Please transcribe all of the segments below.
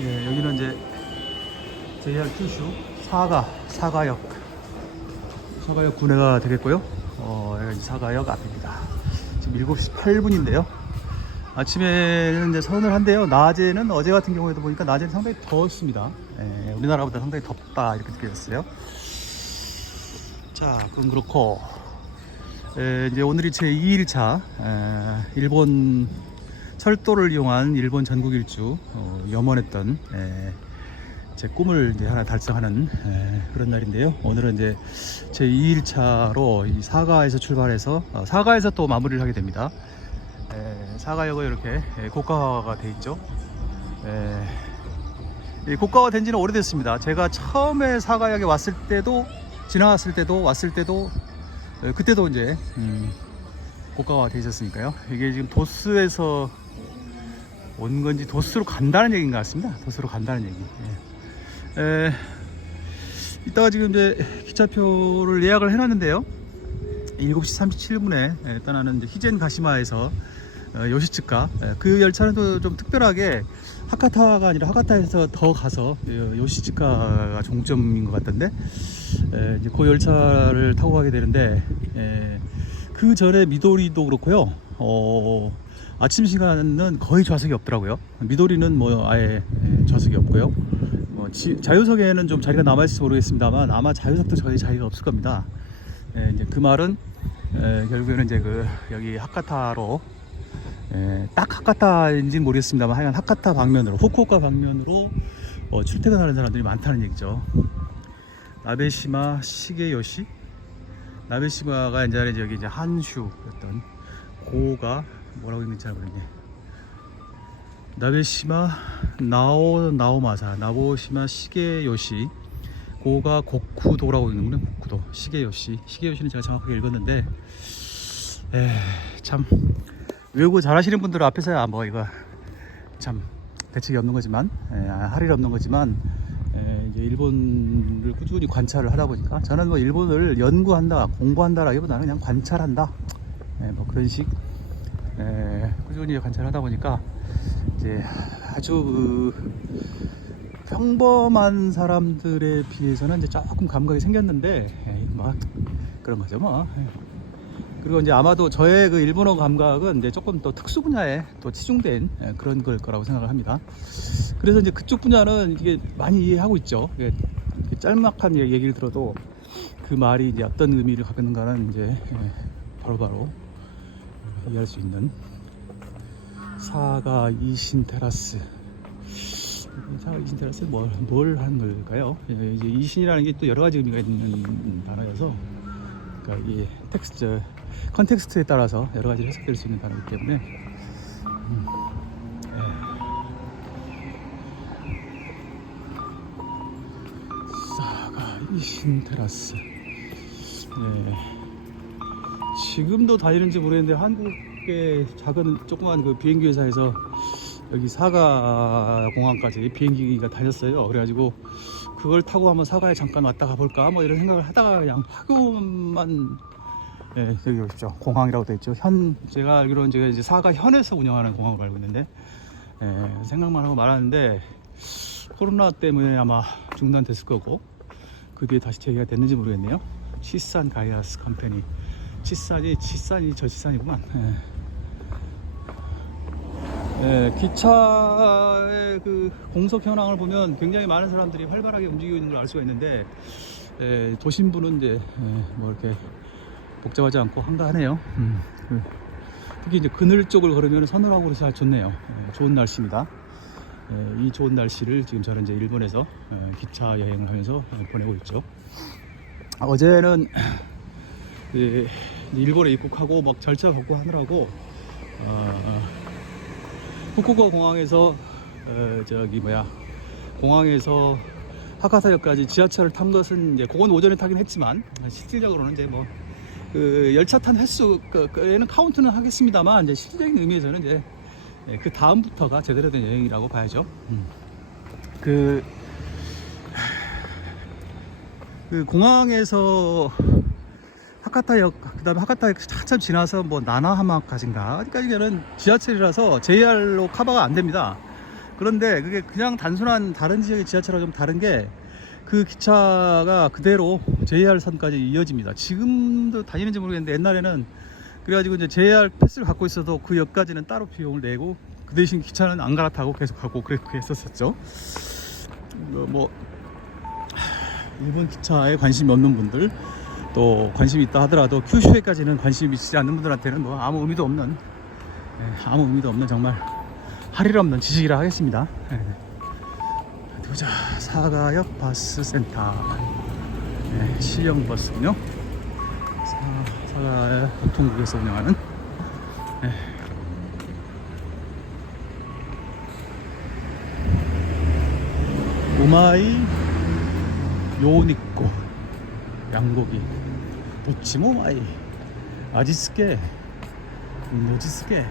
예, 여기는 이제 JR kyushu 사가역 구내가 되겠고요. 여기가 이제 사가역 앞입니다. 지금 7시 8분인데요. 아침에는 이제 서늘한데요. 낮에는 어제 같은 경우에도 보니까 낮에는 상당히 덥습니다. 예, 우리나라보다 상당히 덥다 이렇게 느껴졌어요. 자, 그럼 그렇고 이제 오늘이 제 2일차 일본 철도를 이용한 일본 전국 일주 염원했던 제 꿈을 이제 하나 달성하는 그런 날인데요. 오늘은 이제 제 2일차로 이 사가에서 출발해서 사가에서 또 마무리를 하게 됩니다. 사가역은 이렇게 고가화가 돼 있죠. 고가화 된 지는 오래됐습니다. 제가 처음에 사가역에 왔을 때도 지나왔을 때도 그때도 이제 고가화 돼 있었으니까요. 이게 지금 도스에서 온 건지 도스로 간다는 얘기인 것 같습니다. 도스로 간다는 얘기. 이따가 지금 이제 기차표를 예약을 해놨는데요. 7시 37분에 떠나는 이제 히젠 가시마에서 요시츠카, 그 열차는 또 좀 특별하게 하카타가 아니라 하카타에서 더 가서 요시츠카가 종점인 것 같던데, 이제 그 열차를 타고 가게 되는데, 그 전에 미도리도 그렇고요. 아침 시간은 거의 좌석이 없더라고요. 미도리는 뭐 아예 좌석이 없고요. 자유석에는 좀 자리가 남아있을지 모르겠습니다만 아마 자유석도 거의 자리가 없을 겁니다. 이제 그 말은 결국에는 이제 여기 하카타로, 딱 하카타인지는 모르겠습니다만 하여간 하카타 방면으로, 후쿠오카 방면으로 출퇴근하는 사람들이 많다는 얘기죠. 나베시마 시게요시, 나베시마가 이제 여기 이제 한슈였던 고가 뭐라고 읽는지 잘 모르겠네. 나베시마 나오마사, 나보시마 시게요시, 고가 고쿠도라고 읽는군요. 고쿠도, 시게요시는 제가 정확하게 읽었는데, 참 외국어 잘하시는 분들 앞에서야 뭐 이거 참 대책이 없는 거지만, 할 일이 없는 거지만, 이제 일본을 꾸준히 관찰을 하다 보니까, 저는 뭐 일본을 연구한다, 공부한다라기보다는 그냥 관찰한다, 뭐 그런 식 꾸준히 관찰하다 보니까 이제 아주 평범한 사람들에 비해서는 이제 조금 감각이 생겼는데, 뭐 그런 거죠 뭐. 그리고 이제 아마도 저의 그 일본어 감각은 이제 조금 더 특수 분야에 또 치중된 그런 걸 거라고 생각을 합니다. 그래서 이제 그쪽 분야는 이게 많이 이해하고 있죠. 짤막한 얘기를 들어도 그 말이 이제 어떤 의미를 갖고 있는가는 이제 바로바로 이해할 수 있는 사가 이신 테라스. 사가 이신 테라스 뭘 하는 걸까요? 이제 이신이라는 게 또 여러 가지 의미가 있는 단어여서, 그러니까 이 컨텍스트에 따라서 여러 가지 해석될 수 있는 단어이기 때문에, 사가 이신 테라스. 지금도 다니는지 모르겠는데 한국의 작은 조그만 그 비행기 회사에서 여기 사가 공항까지 비행기가 다녔어요. 그래가지고 그걸 타고 한번 사가에 잠깐 왔다 가볼까 뭐 이런 생각을 하다가 그냥 파교만, 여기 보십시오. 공항이라고 되어 있죠. 제가 알기로는 제가 이제 사가 현에서 운영하는 공항으로 알고 있는데, 생각만 하고 말하는데 코로나 때문에 아마 중단됐을 거고, 그 뒤에 다시 재개가 됐는지 모르겠네요. 치산 가이아스 컴퍼니. 치산이 저 치산이구만. 기차의 그 공석 현황을 보면 굉장히 많은 사람들이 활발하게 움직이고 있는 걸 알 수가 있는데, 도심부는 이제 뭐 이렇게 복잡하지 않고 한가하네요. 특히 이제 그늘 쪽을 걸으면 서늘하고 그래서 아주 좋네요. 좋은 날씨입니다. 이 좋은 날씨를 지금 저는 이제 일본에서 기차 여행을 하면서 보내고 있죠. 어제는 일본에 입국하고 막 절차 받고 하느라고 후쿠오카 공항에서 공항에서 하카타역까지 지하철을 탄 것은 이제 그건 오전에 타긴 했지만, 실질적으로는 이제 뭐 그 열차 탄 횟수에는 카운트는 하겠습니다만, 이제 실질적인 의미에서는 이제 그 다음부터가 제대로 된 여행이라고 봐야죠. 그 공항에서 하카타역, 그 다음에 하카타역 한참 지나서 뭐 나나하마까지인가 어디까지는 지하철이라서 JR로 커버가 안 됩니다. 그런데 그게 그냥 단순한 다른 지역의 지하철과 좀 다른 게 그 기차가 그대로 JR선까지 이어집니다. 지금도 다니는지 모르겠는데 옛날에는 그래가지고 이제 JR 패스를 갖고 있어도 그 역까지는 따로 비용을 내고 그 대신 기차는 안 갈아타고 계속 가고 그렇게 했었었죠. 뭐 일본 기차에 관심이 없는 분들, 또 관심이 있다 하더라도 큐슈에까지는 관심이 있지 않는 분들한테는 뭐 아무 의미도 없는 정말 할 일 없는 지식이라 하겠습니다. 보자. 사가역 버스센터, 실형 버스군요. 사가역 교통국에서 운영하는. 우마이 요니꼬 양고기 도치모마이 아지스케 노지스케.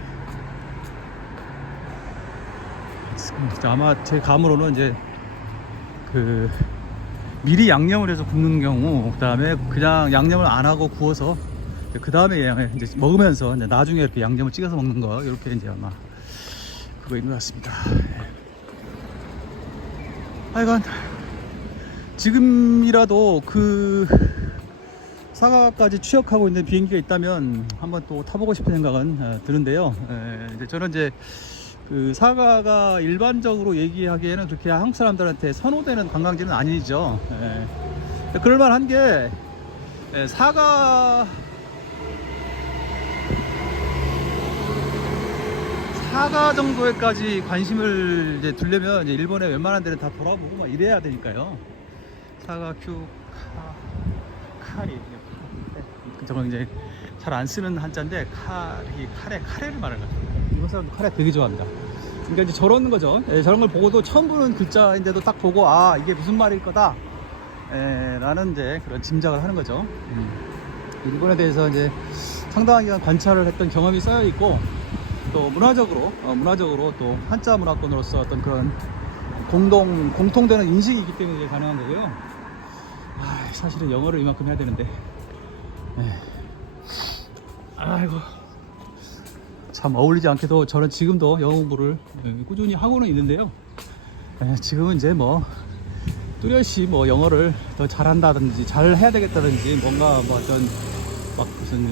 아마 제 감으로는 이제 그 미리 양념을 해서 굽는 경우, 그 다음에 그냥 양념을 안 하고 구워서 그 다음에 이제 먹으면서 이제 나중에 이렇게 양념을 찍어서 먹는 거, 이렇게 이제 아마 그거인 것 같습니다. 하여간 지금이라도 그 사가까지 취역하고 있는 비행기가 있다면 한번 또 타보고 싶은 생각은 드는데요. 이제 저는 이제 그 사가가 일반적으로 얘기하기에는 그렇게 한국 사람들한테 선호되는 관광지는 아니죠. 그럴만한 게 사가 정도에까지 관심을 이제 두려면 이제 일본의 웬만한 데는 다 돌아보고 막 이래야 되니까요. 사가 큐 카리, 저건 이제 잘 안 쓰는 한자인데 카레를 말하는 거죠. 일본 사람도 카레 되게 좋아합니다. 그러니까 이제 저런 거죠. 저런 걸 보고도 처음 보는 글자인데도 딱 보고 이게 무슨 말일 거다 라는 이제 그런 짐작을 하는 거죠. 일본에 대해서 이제 상당한 기간 관찰을 했던 경험이 쌓여 있고, 또 문화적으로 또 한자 문화권으로서 어떤 그런 공통되는 인식이 있기 때문에 가능한 거고요. 사실은 영어를 이만큼 해야 되는데, 아이고, 참 어울리지 않게도 저는 지금도 영어 공부를 꾸준히 하고는 있는데요. 지금은 이제 뭐 뚜렷이 뭐 영어를 더 잘한다든지 잘 해야 되겠다든지 뭔가 뭐 어떤 막 무슨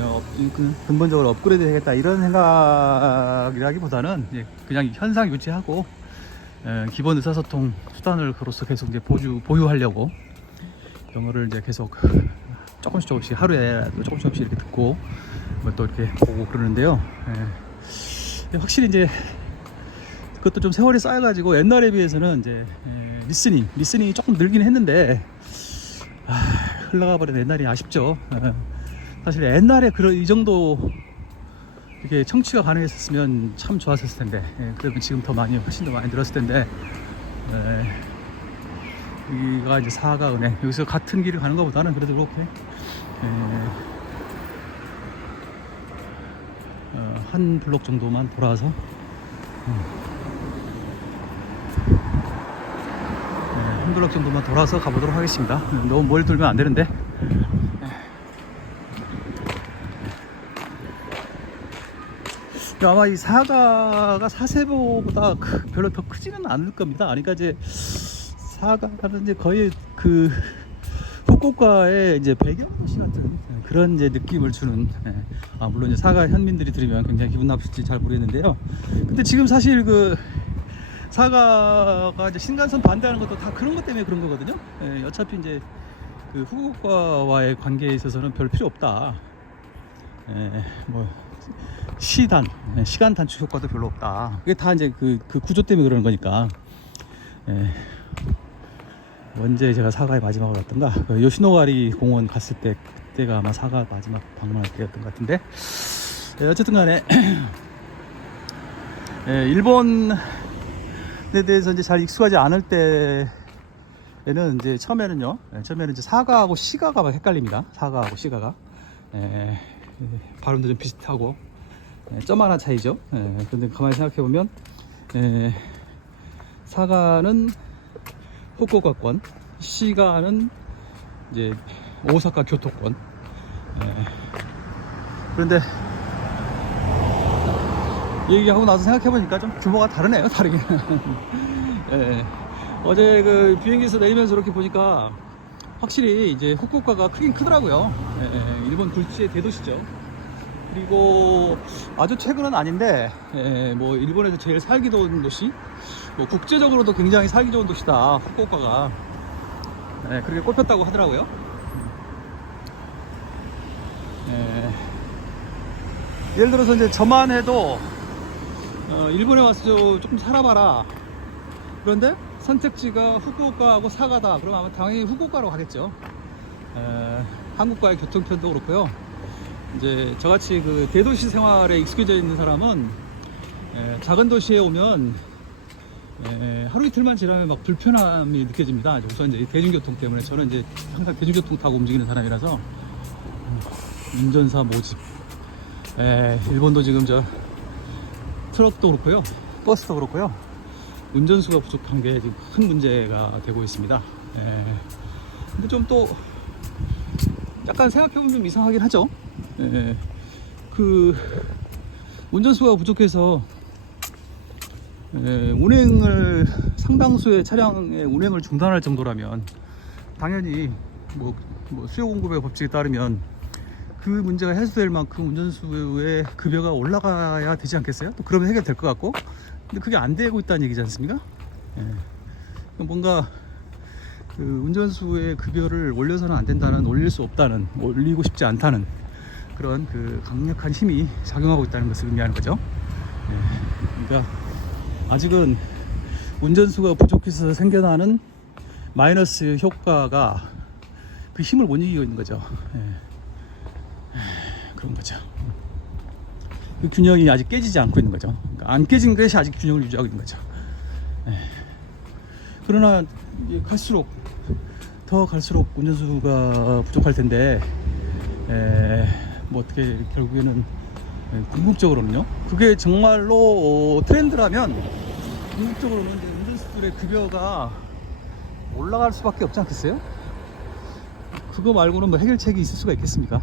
근본적으로 업그레이드 해야겠다 이런 생각이라기보다는 그냥 현상 유지하고 기본 의사소통 수단을 그로서 계속 이제 보유하려고 영어를 이제 계속 조금씩 하루에 또 조금씩 이렇게 듣고 또 이렇게 보고 그러는데요. 확실히 이제 그것도 좀 세월이 쌓여가지고 옛날에 비해서는 이제 리스닝이 조금 늘긴 했는데 흘러가 버린 옛날이 아쉽죠. 사실 옛날에 이 정도 이렇게 청취가 가능했었으면 참 좋았을 텐데, 그러면 지금 훨씬 더 많이 늘었을 텐데. 여기가 이제 사가은행, 여기서 같은 길을 가는 것보다는 그래도 이렇게 한 블록 정도만 돌아서 한 블록 정도만 돌아서 가보도록 하겠습니다. 너무 멀리 돌면 안 되는데. 아마 이 사가가 사세보보다 별로 더 크지는 않을 겁니다. 그러니까 이제 사가는 이제 거의 그 후쿠오카의 이제 배경도시 같은 그런 이제 느낌을 주는, 물론 이제 사가 현민들이 들으면 굉장히 기분 나쁠지 잘 모르겠는데요. 근데 지금 사실 그 사가가 이제 신간선 반대하는 것도 다 그런 것 때문에 그런 거거든요. 어차피 이제 그 후쿠오카와의 관계에 있어서는 별 필요 없다. 뭐 시간 단축 효과도 별로 없다. 그게 다 이제 그 구조 때문에 그러는 거니까. 언제 제가 사가에 마지막으로 갔던가, 요시노가리 공원 갔을 때, 그때가 아마 사가 마지막 방문할 때였던 것 같은데, 어쨌든 간에 일본에 대해서 이제 잘 익숙하지 않을 때에는 이제 처음에는 이제 사가하고 시가가 막 헷갈립니다. 사가하고 시가가 발음도 좀 비슷하고 점 하나 차이죠. 그런데 가만히 생각해 보면 사가는 후쿠오카권, 시가는 이제 오사카 교토권. 그런데 얘기하고 나서 생각해보니까 좀 규모가 다르네요. 다르긴. 예. 어제 그 비행기에서 내리면서 이렇게 보니까 확실히 이제 후쿠오카가 크긴 크더라고요. 예. 일본 굴지의 대도시죠. 그리고 아주 최근은 아닌데, 예. 뭐 일본에서 제일 살기 좋은 도시, 뭐 국제적으로도 굉장히 살기 좋은 도시다 후쿠오카가. 예. 그렇게 꼽혔다고 하더라고요. 예. 예를 들어서 이제 저만 해도 일본에 와서 조금 살아봐라. 그런데 선택지가 후쿠오카하고 사가다. 그럼 아마 당연히 후쿠오카로 가겠죠. 한국과의 교통편도 그렇고요. 이제 저같이 그 대도시 생활에 익숙해져 있는 사람은 작은 도시에 오면 하루 이틀만 지나면 막 불편함이 느껴집니다. 우선 이제 대중교통 때문에. 저는 이제 항상 대중교통 타고 움직이는 사람이라서 운전사 모집. 일본도 지금 저 트럭도 그렇고요, 버스도 그렇고요, 운전수가 부족한 게 지금 큰 문제가 되고 있습니다. 근데 좀 또 약간 생각해보면 좀 이상하긴 하죠. 그 운전수가 부족해서 운행을, 상당수의 차량의 운행을 중단할 정도라면 당연히 뭐 수요 공급의 법칙에 따르면 그 문제가 해소될 만큼 운전수의 급여가 올라가야 되지 않겠어요? 또 그러면 해결될 것 같고. 근데 그게 안 되고 있다는 얘기지 않습니까? 뭔가 그 운전수의 급여를 올려서는 안 된다는, 올릴 수 없다는, 올리고 싶지 않다는 그런 그 강력한 힘이 작용하고 있다는 것을 의미하는 거죠. 그러니까 아직은 운전수가 부족해서 생겨나는 마이너스 효과가 그 힘을 못 이기고 있는 거죠. 그런 거죠. 그 균형이 아직 깨지지 않고 있는 거죠. 그러니까 안 깨진 것이 아직 균형을 유지하고 있는 거죠. 그러나 갈수록 운전수가 부족할 텐데, 뭐 어떻게 결국에는 궁극적으로는요. 그게 정말로 트렌드라면 궁극적으로는 운전수들의 급여가 올라갈 수밖에 없지 않겠어요? 그거 말고는 뭐 해결책이 있을 수가 있겠습니까?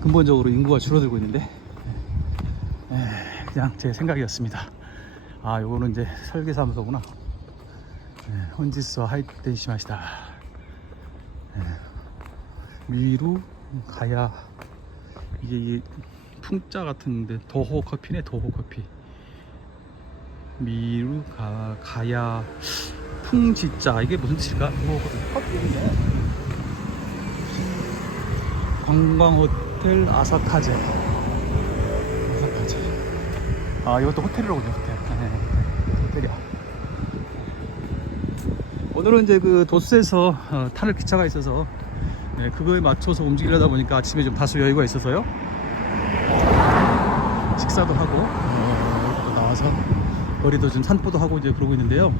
근본적으로 인구가 줄어들고 있는데. 그냥 제 생각이었습니다. 아, 요거는 이제 설계사무소구나. 혼지스와 하이텐시마시다. 미루 가야, 이게 풍자 같은데 도호 커피네. 도호 커피. 미루 가야 풍지자, 이게 무슨 뜻일까? 커피인데 관광호텔 아사카제. 아, 이것도 호텔이라고요. 호텔. 호텔이야. 오늘은 이제 그 도스에서 타는 기차가 있어서 그거에 맞춰서 움직이려다 보니까 아침에 좀 다소 여유가 있어서요. 식사도 하고 또 나와서 거리도 좀 산보도 하고 이제 그러고 있는데요.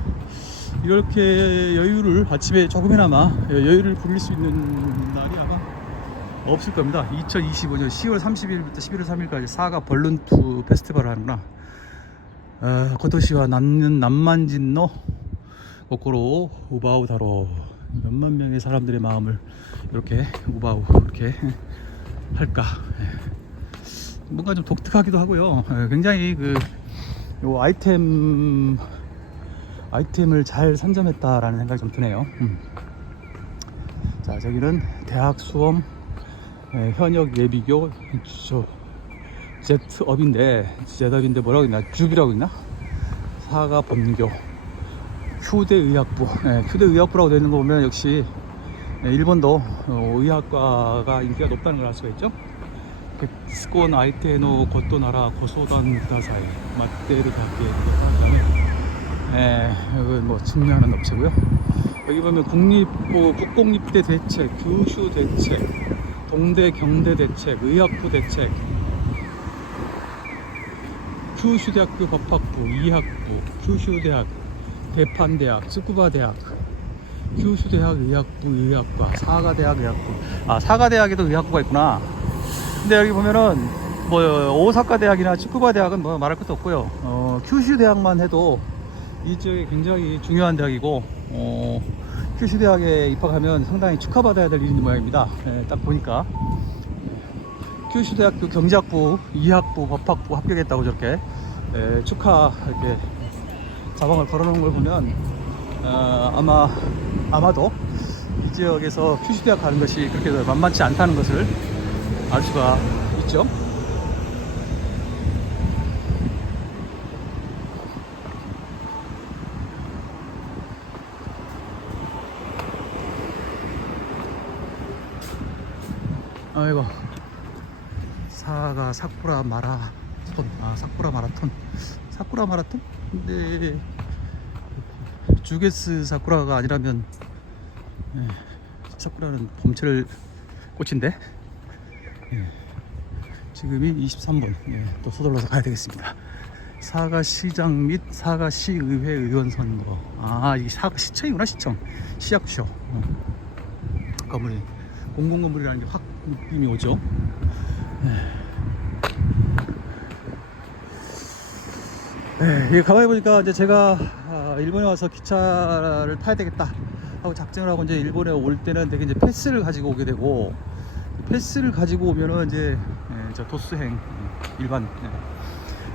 이렇게 여유를 아침에 조금이나마 여유를 부릴 수 있는 날이 아마 없을 겁니다. 2025년 10월 30일부터 11월 3일까지 사가 벌룬투 페스티벌을 하는구나. 고토시와 남만진노 거꾸로 우바우다로, 몇만 명의 사람들의 마음을 이렇게 우바우 이렇게 할까. 뭔가 좀 독특하기도 하고요. 굉장히 요 아이템을 잘 선점했다라는 생각이 좀 드네요. 자, 저기는 대학 수험 현역 예비교 젯업인데 뭐라고 했나, 줍이라고 했나, 사가 법교 휴대의학부. 휴대의학부라고 되어 있는 거 보면 역시 일본도 의학과가 인기가 높다는 걸 알 수가 있죠. 객스콘 아이테노 고토나라 고소단 다사이 맞대르 다게. 여기 뭐 증명하는 업체고요. 여기 보면 국공립대 대책, 규슈 대책, 동대 경대 대책, 의학부 대책, 규슈대학교 법학부, 이학부, 규슈대학, 대판대학, 스쿠바대학, 규슈대학 의학부 의학과, 사가대학 의학부. 아, 사가대학에도 의학부가 있구나. 근데 여기 보면은 뭐 오사카 대학이나 츠쿠바 대학은 뭐 말할 것도 없고요. 큐슈 대학만 해도 이 지역에 굉장히 중요한 대학이고, 큐슈 대학에 입학하면 상당히 축하받아야 될 일인 모양입니다. 딱 보니까 큐슈대학교 경제학부, 이학부, 법학부 합격했다고 저렇게 축하 이렇게 자방을 걸어놓은 걸 보면 아마도 이 지역에서 큐슈대학 가는 것이 그렇게 만만치 않다는 것을 알 수가 있죠. 아이고, 사쿠라 마라톤. 사쿠라 마라톤. 사쿠라 마라톤? 근데 주게스 사쿠라가 아니라면 사쿠라는 봄철 꽃인데 지금이 23분. 또 서둘러서 가야 되겠습니다. 사가시장 및 사가시의회 의원 선거. 이게 시청이구나. 시청. 시役所. 건물이 공공건물이라는 게 확 느낌이 오죠. 이게 가만히 보니까 이제 제가 일본에 와서 기차를 타야 되겠다 하고 작정을 하고 이제 일본에 올 때는 되게 이제 패스를 가지고 오게 되고, 패스를 가지고 오면은 이제 저 도스행 일반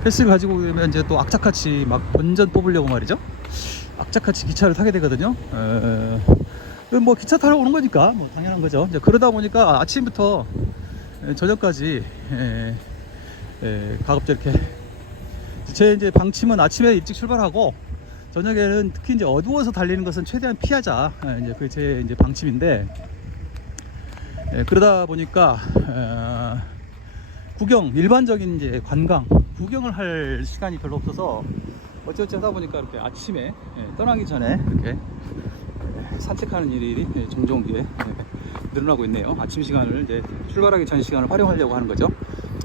패스를 가지고 오면 이제 또 악착같이 막 본전 뽑으려고 말이죠. 악착같이 기차를 타게 되거든요. 뭐 기차 타러 오는 거니까 뭐 당연한 거죠. 이제 그러다 보니까 아침부터 저녁까지 가급적 이렇게 제 이제 방침은 아침에 일찍 출발하고 저녁에는 특히 이제 어두워서 달리는 것은 최대한 피하자. 이제 그게 제 이제 방침인데, 그러다 보니까 일반적인 이제 관광 구경을 할 시간이 별로 없어서 어찌어찌 하다 보니까 이렇게 아침에 떠나기 전에 이렇게 산책하는 일이 종종 이제 늘어나고 있네요. 아침 시간을 이제 출발하기 전 시간을 활용하려고 하는 거죠.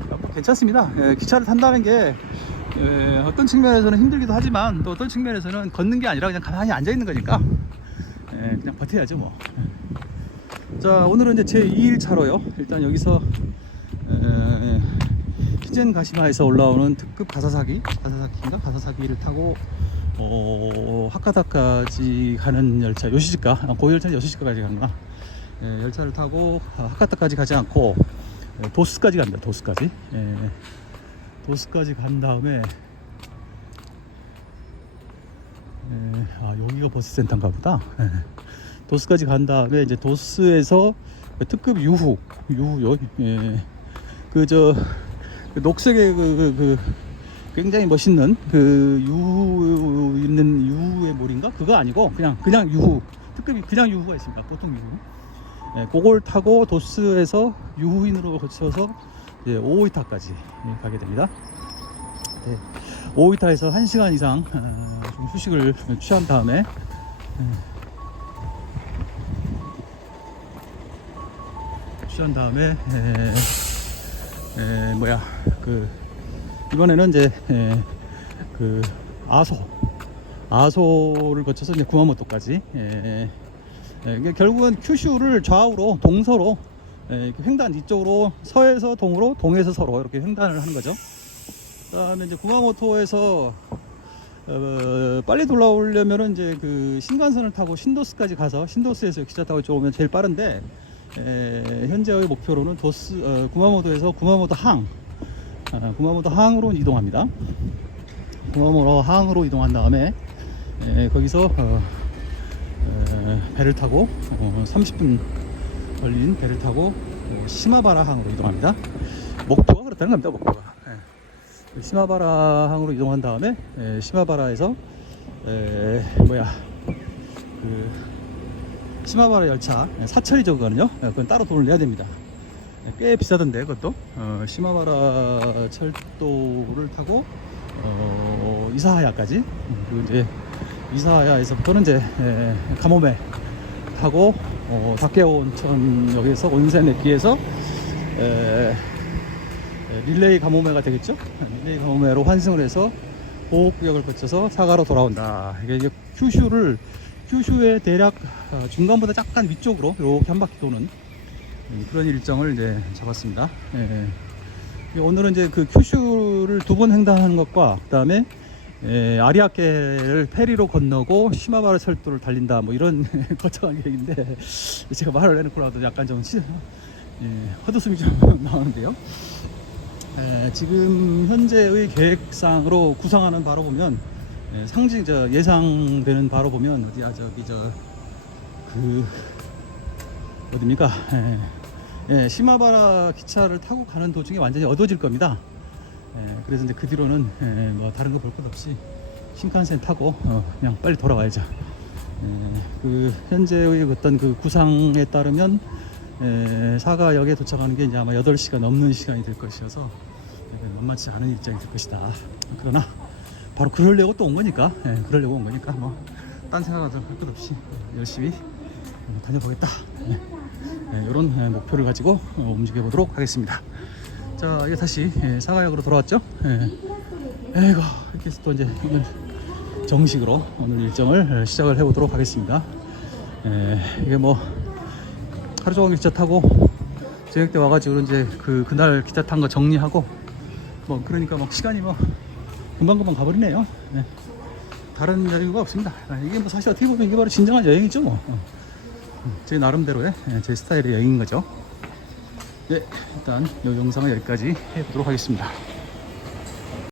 뭐 괜찮습니다. 기차를 탄다는 게 어떤 측면에서는 힘들기도 하지만 또 어떤 측면에서는 걷는 게 아니라 그냥 가만히 앉아 있는 거니까 그냥 버텨야죠 뭐. 자, 오늘은 이제 제 2일차로요. 일단 여기서 히젠 가시마에서 올라오는 특급 가사사기를 타고 하카다까지 가는 열차, 요시지카, 그 열차는 요시지카까지 가는구나. 열차를 타고 하카다까지 가지 않고 도스까지 갑니다. 도스까지 간 다음에 여기가 버스센터인가 보다. 도스까지 간 다음에 이제 도스에서 특급 유후요. 그 녹색의 굉장히 멋있는 그 유후 있는 유후의 몰인가? 그거 아니고 그냥 유후, 특급이 그냥 유후가 있습니다. 보통 유후. 그걸 타고 도스에서 유후인으로 거쳐서 이제 오이타까지 가게 됩니다. 오이타에서 1시간 이상 좀 휴식을 취한 다음에 이번에는 이제 아소를 거쳐서 이제 구마모토까지. 결국은 큐슈를 좌우로 동서로 횡단, 이쪽으로 서에서 동으로, 동에서 서로 이렇게 횡단을 하는 거죠. 그다음에 이제 구마모토에서 빨리 돌아오려면은 이제 그 신간선을 타고 신도스까지 가서 신도스에서 기차 타고 이쪽 오면 제일 빠른데, 현재의 목표로는 구마모토에서 구마모토 항으로 이동합니다. 구마모토 항으로 이동한 다음에 거기서 배를 타고 30분 걸린 배를 타고 시마바라 항으로 이동합니다. 목표가 그렇다는 겁니다. 목표가 시마바라 항으로 이동한 다음에 시마바라에서 시마바라 열차 사철이죠. 그거는요. 그건 따로 돈을 내야 됩니다. 꽤 비싸던데 그것도. 시마바라 철도를 타고 이사하야까지, 그리고 이제 이사하야에서부터는 이제 가모메 타고 다케온천역에서 온센에키에서 릴레이 가모메가 되겠죠. 릴레이 가모메로 환승을 해서 보호구역을 거쳐서 사가로 돌아온다. 이게 큐슈의 대략 중간보다 약간 위쪽으로 이렇게 한 바퀴 도는 그런 일정을 이제 잡았습니다. 오늘은 이제 그 큐슈를 2번 횡단하는 것과 그 다음에 아리아케를 페리로 건너고 시마바라 철도를 달린다, 뭐 이런 거창한 계획인데 제가 말을 해놓고 나도 약간 좀 헛웃음이 좀 나오는데요. 지금 현재의 계획상으로 구상하는 바로 보면 예상되는 바로 보면 어디야 저기 그 어딥니까? 시마바라 기차를 타고 가는 도중에 완전히 어두워질 겁니다. 그래서 이제 그 뒤로는 뭐 다른 거 볼 것 없이 신칸센 타고 그냥 빨리 돌아와야죠. 그 현재의 어떤 그 구상에 따르면 사가역에 도착하는 게 이제 아마 8시간 넘는 시간이 될 것이어서 만만치 않은 일정이 될 것이다. 그러나 바로 그러려고 또 온 거니까, 그러려고 온 거니까 뭐 딴 생각을 할 것 없이 열심히 다녀보겠다. 이런 목표를 가지고 움직여 보도록 하겠습니다. 자, 이제 다시 사가역으로 돌아왔죠. 이렇게 해서 또 이제 오늘 정식으로 오늘 일정을 시작을 해보도록 하겠습니다. 이게 뭐 하루 종일 기차 타고 저녁 때 와가지고 이제 그날 기차 탄 거 정리하고 뭐 그러니까 막 시간이 뭐 금방금방 가버리네요. 다른 여유가 없습니다. 이게 뭐 사실 어떻게 보면 이게 바로 진정한 여행이죠 뭐. 제 나름대로의 제 스타일의 여행인 거죠. 네, 일단 이 영상은 여기까지 해보도록 하겠습니다.